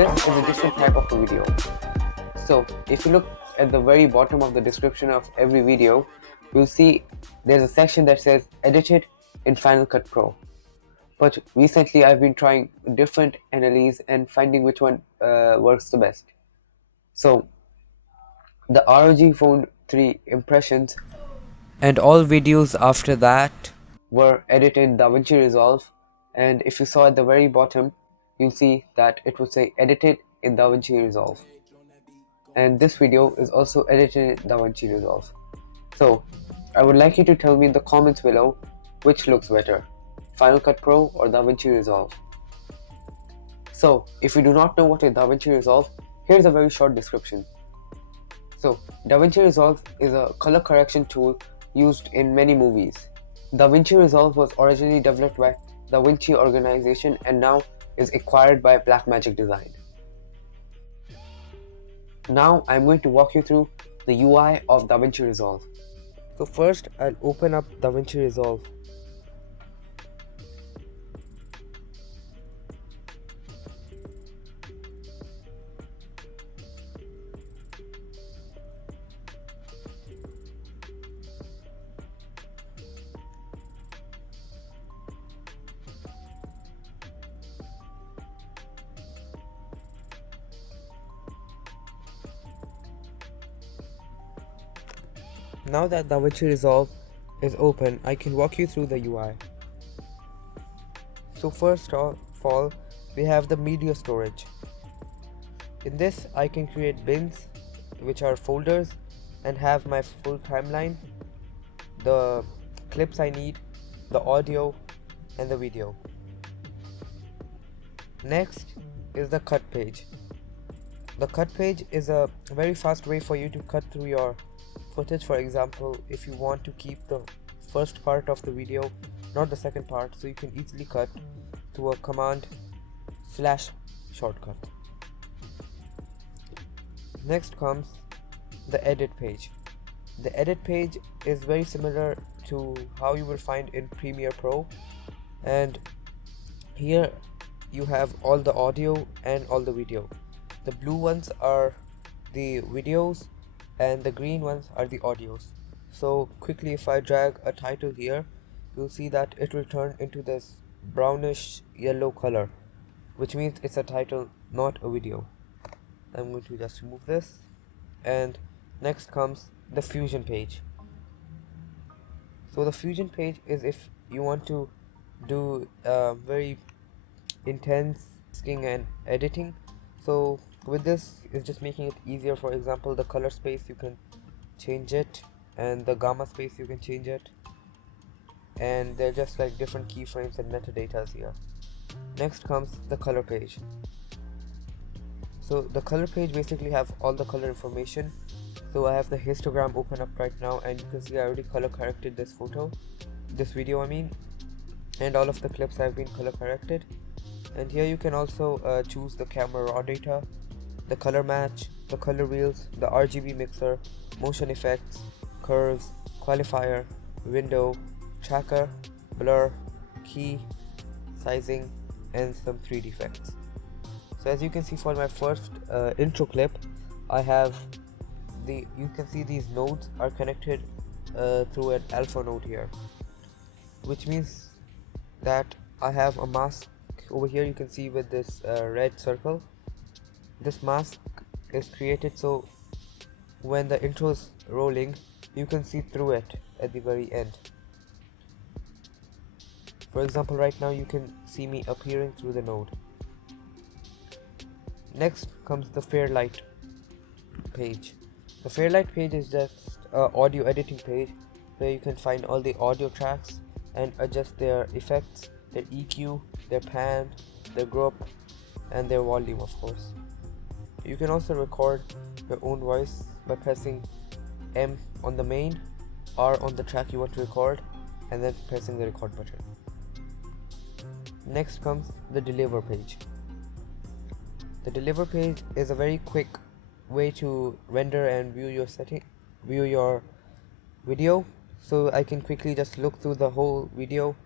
this is a different type of a video. So if you look at the very bottom of the description of every video, you'll see there's a section that says edited in Final Cut Pro. But recently I've been trying different NLEs and finding which one works the best. So the ROG Phone 3 impressions and all videos after that were edited in DaVinci Resolve, and if you saw at the very bottom, you'll see that it would say edited in DaVinci Resolve. And this video is also edited in DaVinci Resolve. So I would like you to tell me in the comments below which looks better, Final Cut Pro or DaVinci Resolve. So if you do not know what is DaVinci Resolve, here's a very short description. So DaVinci Resolve is a color correction tool used in many movies. DaVinci Resolve was originally developed by DaVinci organization and now is acquired by Blackmagic Design. Now I'm going to walk you through the UI of DaVinci Resolve. So first I'll open up DaVinci Resolve. Now that DaVinci Resolve is open, I can walk you through the UI. So first of all, we have the media storage. In this, I can create bins, which are folders, and have my full timeline, the clips I need, the audio, and the video. Next is the cut page. The cut page is a very fast way for you to cut through your footage. For example, if you want to keep the first part of the video, not the second part, so you can easily cut to a command / shortcut. Next comes the edit page. The edit page is very similar to how you will find in Premiere Pro, and here you have all the audio and all the video. The blue ones are the videos and the green ones are the audios. So quickly, if I drag a title here, you'll see that it will turn into this brownish yellow color, which means it's a title, not a video. I'm going to just remove this, and next comes the Fusion page. So the Fusion page is if you want to do very intense masking and editing. So with this, it's just making it easier. For example, the color space you can change it, and the gamma space you can change it, and they're just like different keyframes and metadatas here. Next comes the color page. So the color page basically have all the color information. So I have the histogram open up right now, and you can see I already color corrected this video I mean, and all of the clips have been color corrected. And here you can also choose the camera raw data, the color match, the color wheels, the RGB mixer, motion effects, curves, qualifier, window, tracker, blur, key, sizing, and some 3D effects. So as you can see, for my first intro clip, I have you can see these nodes are connected through an alpha node here, which means that I have a mask over here. You can see with this red circle, this mask is created so when the intro is rolling, you can see through it at the very end. For example, right now you can see me appearing through the node. Next comes the Fairlight page. The Fairlight page is just an audio editing page where you can find all the audio tracks and adjust their effects, their EQ, their pan, their group, and their volume, of course. You can also record your own voice by pressing M on the main, R on the track you want to record, and then pressing the record button. Next comes the Deliver page. The Deliver page is a very quick way to render and view your video, so I can quickly just look through the whole video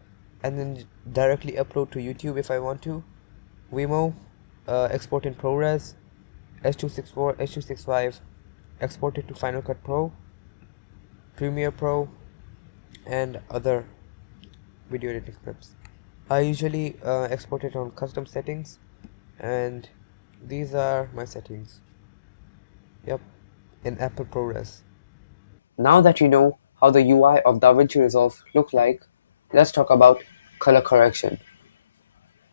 and then directly upload to YouTube if I want to, Vimeo, export in ProRes, H.264, H.265, export it to Final Cut Pro, Premiere Pro, and other video editing scripts. I usually export it on custom settings, and these are my settings. Yep, in Apple ProRes. Now that you know how the UI of DaVinci Resolve look like, let's talk about color correction.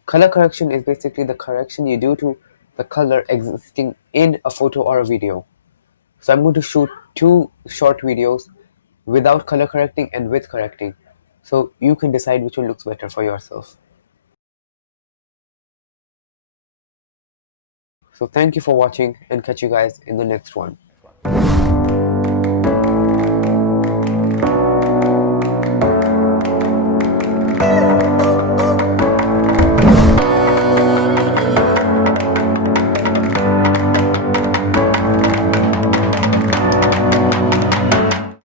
Color correction is basically the correction you do to the color existing in a photo or a video. So I'm going to shoot two short videos without color correcting and with correcting. So you can decide which one looks better for yourself. So thank you for watching and catch you guys in the next one.